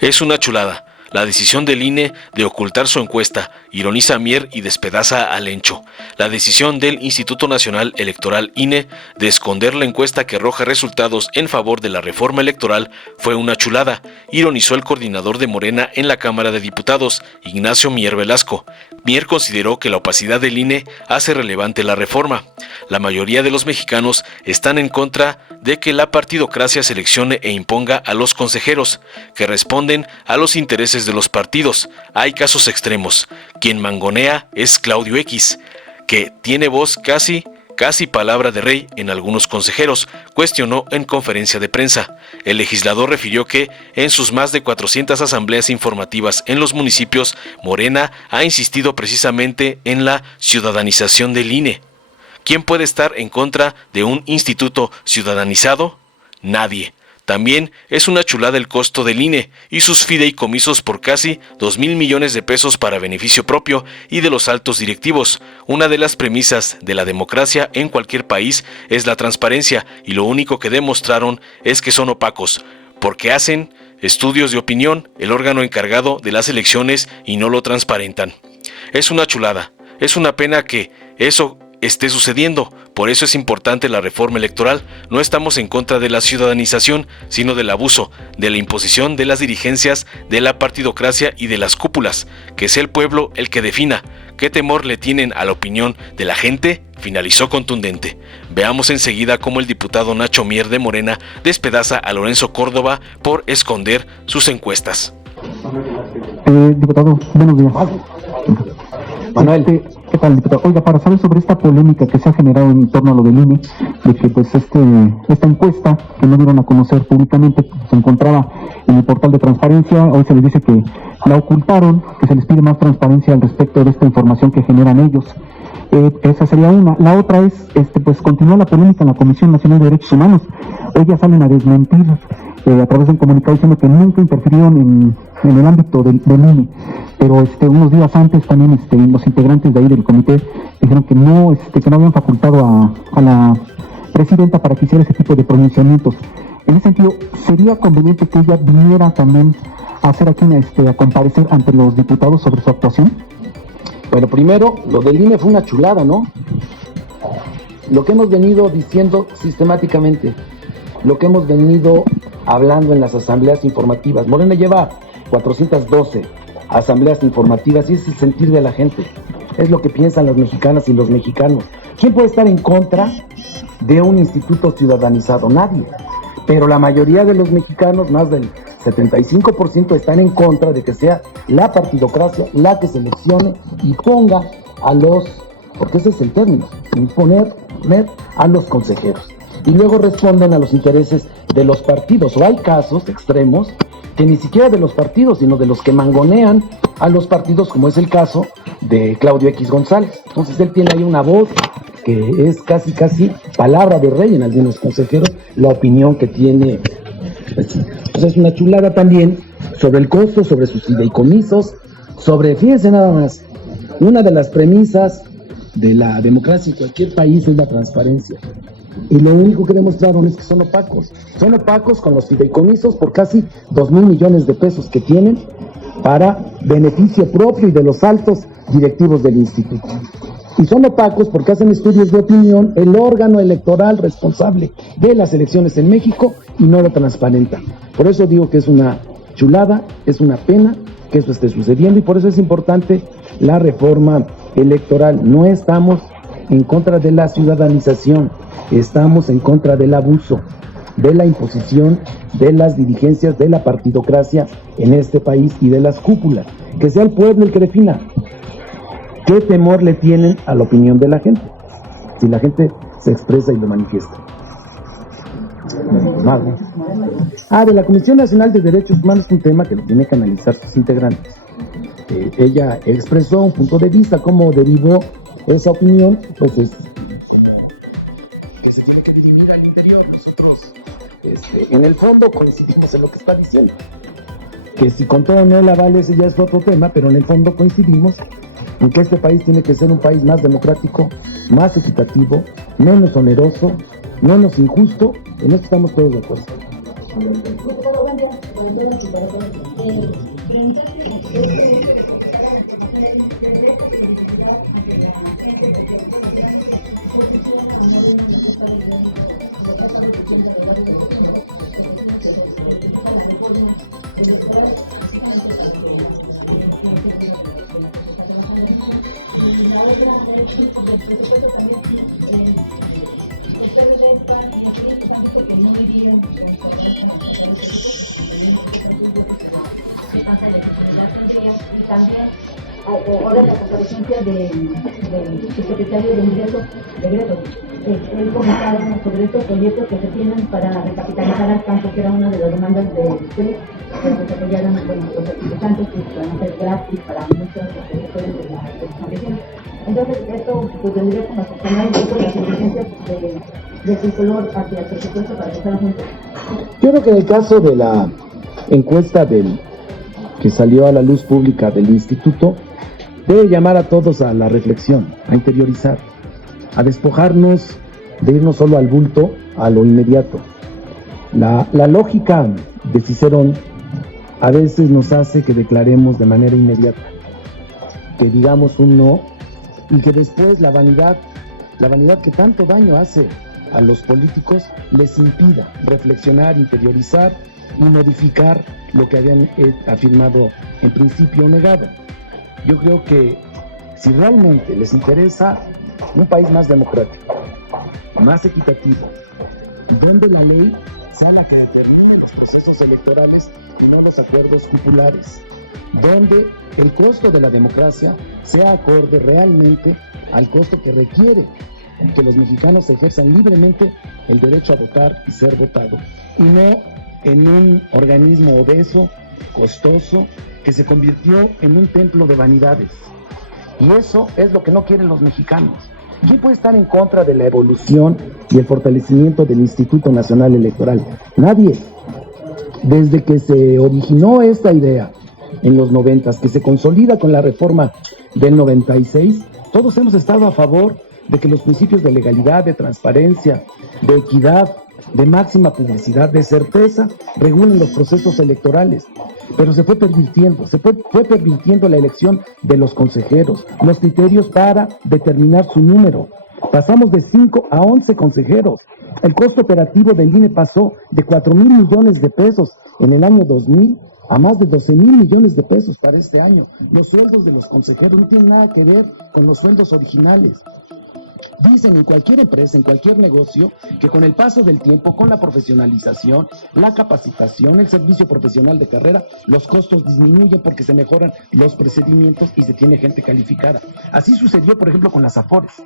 Es una chulada. La decisión del INE de ocultar su encuesta ironiza a Mier y despedaza a Lencho. La decisión del Instituto Nacional Electoral INE de esconder la encuesta que arroja resultados en favor de la reforma electoral fue una chulada, ironizó el coordinador de Morena en la Cámara de Diputados, Ignacio Mier Velasco. Mier consideró que la opacidad del INE hace relevante la reforma. La mayoría de los mexicanos están en contra de que la partidocracia seleccione e imponga a los consejeros, que responden a los intereses de los partidos. Hay casos extremos. Quien mangonea es Claudio X, que tiene voz casi palabra de rey en algunos consejeros, cuestionó en conferencia de prensa. El legislador refirió que en sus más de 400 asambleas informativas en los municipios, Morena ha insistido precisamente en la ciudadanización del INE. ¿Quién puede estar en contra de un instituto ciudadanizado? Nadie. También es una chulada el costo del INE y sus fideicomisos por casi 2,000 millones de pesos para beneficio propio y de los altos directivos. Una de las premisas de la democracia en cualquier país es la transparencia, y lo único que demostraron es que son opacos, porque hacen estudios de opinión el órgano encargado de las elecciones y no lo transparentan. Es una chulada. Es una pena que eso esté sucediendo. Por eso es importante la reforma electoral. No estamos en contra de la ciudadanización, sino del abuso, de la imposición de las dirigencias, de la partidocracia y de las cúpulas. Que sea el pueblo el que defina. ¿Qué temor le tienen a la opinión de la gente? Finalizó contundente. Veamos enseguida cómo el diputado Nacho Mier de Morena despedaza a Lorenzo Córdoba por esconder sus encuestas. Diputado, buenos días. Manuel. ¿Qué tal, diputado? Oiga, para saber sobre esta polémica que se ha generado en torno a lo del INE, de que pues esta encuesta que no dieron a conocer públicamente se encontraba en el portal de transparencia, hoy se les dice que la ocultaron, que se les pide más transparencia al respecto de esta información que generan ellos. Esa sería una. La otra es, pues continúa la polémica en la Comisión Nacional de Derechos Humanos. Hoy ya salen a desmentir a través de un comunicado diciendo que nunca interfirieron en el ámbito del INE, pero unos días antes también los integrantes de ahí del comité dijeron que no habían facultado a la presidenta para que hiciera ese tipo de pronunciamientos. En ese sentido, ¿sería conveniente que ella viniera también a hacer aquí a comparecer ante los diputados sobre su actuación? Bueno, primero, lo del INE fue una chulada, ¿no? Lo que hemos venido diciendo sistemáticamente, lo que hemos venido hablando en las asambleas informativas. Morena lleva 412 asambleas informativas y ese es el sentir de la gente. Es lo que piensan las mexicanas y los mexicanos. ¿Quién puede estar en contra de un instituto ciudadanizado? Nadie. Pero la mayoría de los mexicanos, más del 75%, están en contra de que sea la partidocracia la que seleccione y ponga a los, porque ese es el término, poner a los consejeros. Y luego responden a los intereses de los partidos. O hay casos extremos que ni siquiera de los partidos, sino de los que mangonean a los partidos, como es el caso de Claudio X González. Entonces él tiene ahí una voz que es casi palabra de rey en algunos consejeros, la opinión que tiene. Pues es una chulada también sobre el costo, sobre sus fideicomisos, fíjense nada más, una de las premisas de la democracia en cualquier país es la transparencia. Y lo único que demostraron es que son opacos. Son opacos con los fideicomisos por casi 2,000 millones de pesos que tienen para beneficio propio y de los altos directivos del instituto. Y son opacos porque hacen estudios de opinión el órgano electoral responsable de las elecciones en México y no lo transparentan. Por eso digo que es una chulada, es una pena que esto esté sucediendo y por eso es importante la reforma electoral. No estamos en contra de la ciudadanización, estamos en contra del abuso, de la imposición de las dirigencias de la partidocracia en este país y de las cúpulas. Que sea el pueblo el que defina. ¿Qué temor le tienen a la opinión de la gente? Si la gente se expresa y lo manifiesta. De la Comisión Nacional de Derechos Humanos es un tema que lo tiene que analizar sus integrantes. Ella expresó un punto de vista, cómo derivó esa opinión, entonces que se tiene que dirimir al interior. Nosotros en el fondo coincidimos en lo que está diciendo, que si con todo o no el aval ese ya es otro tema, pero en el fondo coincidimos en que este país tiene que ser un país más democrático, más equitativo, menos oneroso, menos injusto. En esto estamos todos de acuerdo. O de la comparecencia del secretario de Ingresos de Greto. Él comentaba sobre estos proyectos que se tienen para recapitalizar al campo, que era una de las demandas de ustedes, que desarrollaran los fertilizantes y para hacer gratis para muchos sectores de la región. Entonces, esto pues tendría como solucionar un poco las exigencias de tricolor hacia el presupuesto para que sean juntos. Yo creo que en el caso de la encuesta que salió a la luz pública del instituto, debe llamar a todos a la reflexión, a interiorizar, a despojarnos de irnos solo al bulto, a lo inmediato. La lógica de Cicerón a veces nos hace que declaremos de manera inmediata, que digamos un no, y que después la vanidad que tanto daño hace a los políticos, les impida reflexionar, interiorizar y modificar lo que habían afirmado en principio o negado. Yo creo que si realmente les interesa un país más democrático, más equitativo, donde la ley sea la que determine los procesos electorales y no los acuerdos populares, donde el costo de la democracia sea acorde realmente al costo que requiere que los mexicanos ejerzan libremente el derecho a votar y ser votado, y no en un organismo obeso, costoso, que se convirtió en un templo de vanidades. Y eso es lo que no quieren los mexicanos. ¿Quién puede estar en contra de la evolución y el fortalecimiento del Instituto Nacional Electoral? Nadie. Desde que se originó esta idea en los 90, que se consolida con la reforma del 96, todos hemos estado a favor de que los principios de legalidad, de transparencia, de equidad, de máxima publicidad, de certeza, regulen los procesos electorales. Pero se fue pervirtiendo la elección de los consejeros, los criterios para determinar su número. Pasamos de 5 a 11 consejeros. El costo operativo del INE pasó de 4,000 millones de pesos en el año 2000 a más de 12,000 millones de pesos para este año. Los sueldos de los consejeros no tienen nada que ver con los sueldos originales. Dicen en cualquier empresa, en cualquier negocio, que con el paso del tiempo, con la profesionalización, la capacitación, el servicio profesional de carrera, los costos disminuyen porque se mejoran los procedimientos y se tiene gente calificada. Así sucedió, por ejemplo, con las Afores.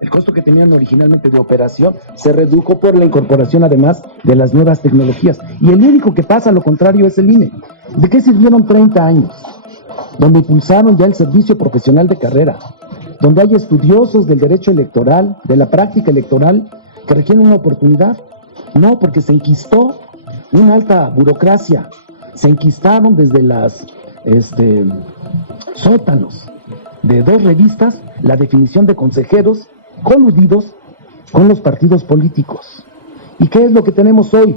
El costo que tenían originalmente de operación se redujo por la incorporación, además, de las nuevas tecnologías. Y el único que pasa lo contrario es el INE. ¿De qué sirvieron 30 años? Donde impulsaron ya el servicio profesional de carrera, donde hay estudiosos del derecho electoral, de la práctica electoral, que requieren una oportunidad. No, porque se enquistó una alta burocracia, se enquistaron desde las sótanos de 2 revistas la definición de consejeros coludidos con los partidos políticos. ¿Y qué es lo que tenemos hoy?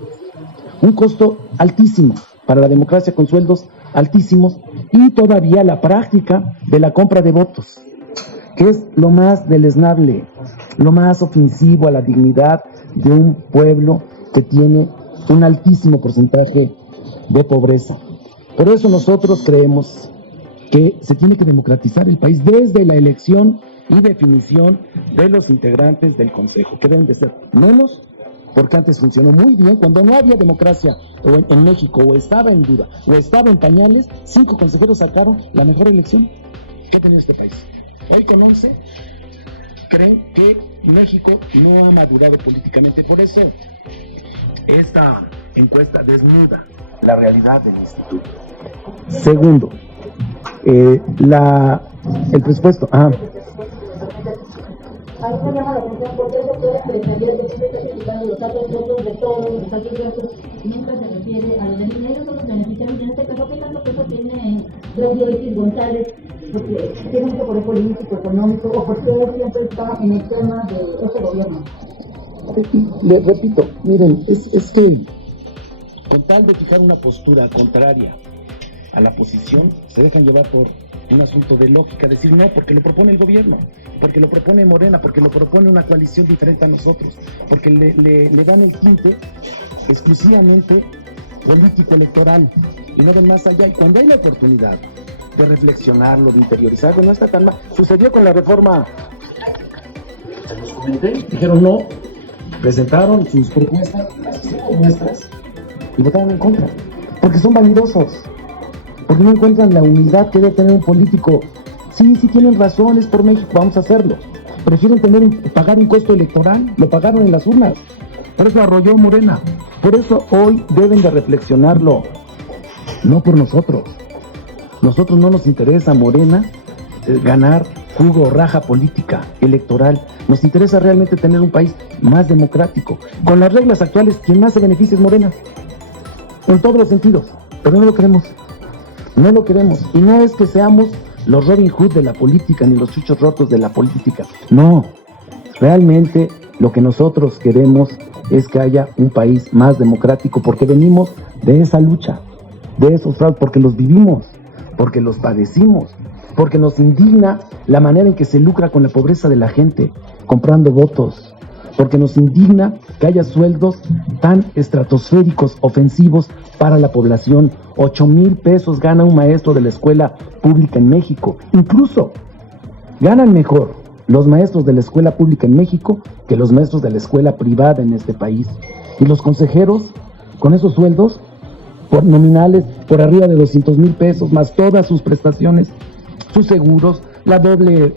Un costo altísimo para la democracia, con sueldos altísimos, y todavía la práctica de la compra de votos, que es lo más deleznable, lo más ofensivo a la dignidad de un pueblo que tiene un altísimo porcentaje de pobreza. Por eso nosotros creemos que se tiene que democratizar el país desde la elección y definición de los integrantes del Consejo, que deben de ser menos, porque antes funcionó muy bien. Cuando no había democracia en México, o estaba en duda, o estaba en pañales, 5 consejeros sacaron la mejor elección que ha tenido este país. Hoy con 11 creen que México no ha madurado políticamente. Por eso esta encuesta desnuda la realidad del instituto. Segundo, el presupuesto. A mí me llama la atención porque el sector empresarial de siempre está criticando los altos costos de todos, los altos gastos, mientras se refiere a los de dinero, son los beneficiarios. En este caso, ¿qué tanto peso tiene Claudio X González? Porque tiene mucho poder político, económico, o porque él siempre está en el tema de ese gobierno. Le repito, miren, es que con tal de fijar una postura contraria a la posición se dejan llevar por un asunto de lógica, decir no, porque lo propone el gobierno, porque lo propone Morena, porque lo propone una coalición diferente a nosotros, porque le dan el tinte exclusivamente político electoral y no ven más allá. Y cuando hay la oportunidad de reflexionarlo, de interiorizarlo, no está tan mal. Sucedió con la reforma, se los comenté, dijeron no, presentaron sus propuestas, las hicieron nuestras y votaron en contra, porque son vanidosos, porque no encuentran la humildad que debe tener un político. Sí tienen razón, es por México, vamos a hacerlo. Prefieren pagar un costo electoral, lo pagaron en las urnas. Por eso arrolló Morena. Por eso hoy deben de reflexionarlo, no por nosotros. Nosotros no nos interesa, Morena, ganar jugo o raja política, electoral. Nos interesa realmente tener un país más democrático. Con las reglas actuales, quien más se beneficia es Morena, en todos los sentidos, pero no lo queremos. No lo queremos. Y no es que seamos los Robin Hood de la política, ni los chuchos rotos de la política. No. Realmente lo que nosotros queremos es que haya un país más democrático, porque venimos de esa lucha, de esos fraudes, porque los vivimos, porque los padecimos, porque nos indigna la manera en que se lucra con la pobreza de la gente, comprando votos, porque nos indigna que haya sueldos tan estratosféricos, ofensivos para la población. 8,000 pesos gana un maestro de la escuela pública en México. Incluso ganan mejor los maestros de la escuela pública en México que los maestros de la escuela privada en este país. Y los consejeros, con esos sueldos, por nominales, por arriba de 200,000 pesos, más todas sus prestaciones, sus seguros, la doble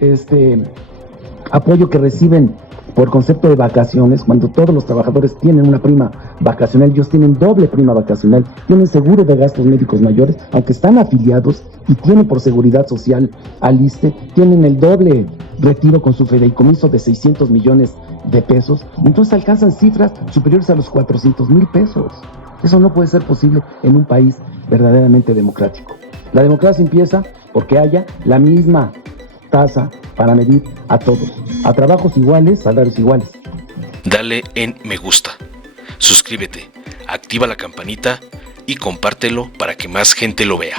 apoyo que reciben por concepto de vacaciones, cuando todos los trabajadores tienen una prima vacacional, ellos tienen doble prima vacacional, tienen seguro de gastos médicos mayores, aunque están afiliados y tienen por seguridad social al ISSSTE, tienen el doble retiro con su fideicomiso de 600 millones de pesos, entonces alcanzan cifras superiores a los 400,000 pesos. Eso no puede ser posible en un país verdaderamente democrático. La democracia empieza porque haya la misma tasa para medir a todos, a trabajos iguales, salarios iguales. Dale en me gusta, suscríbete, activa la campanita y compártelo para que más gente lo vea.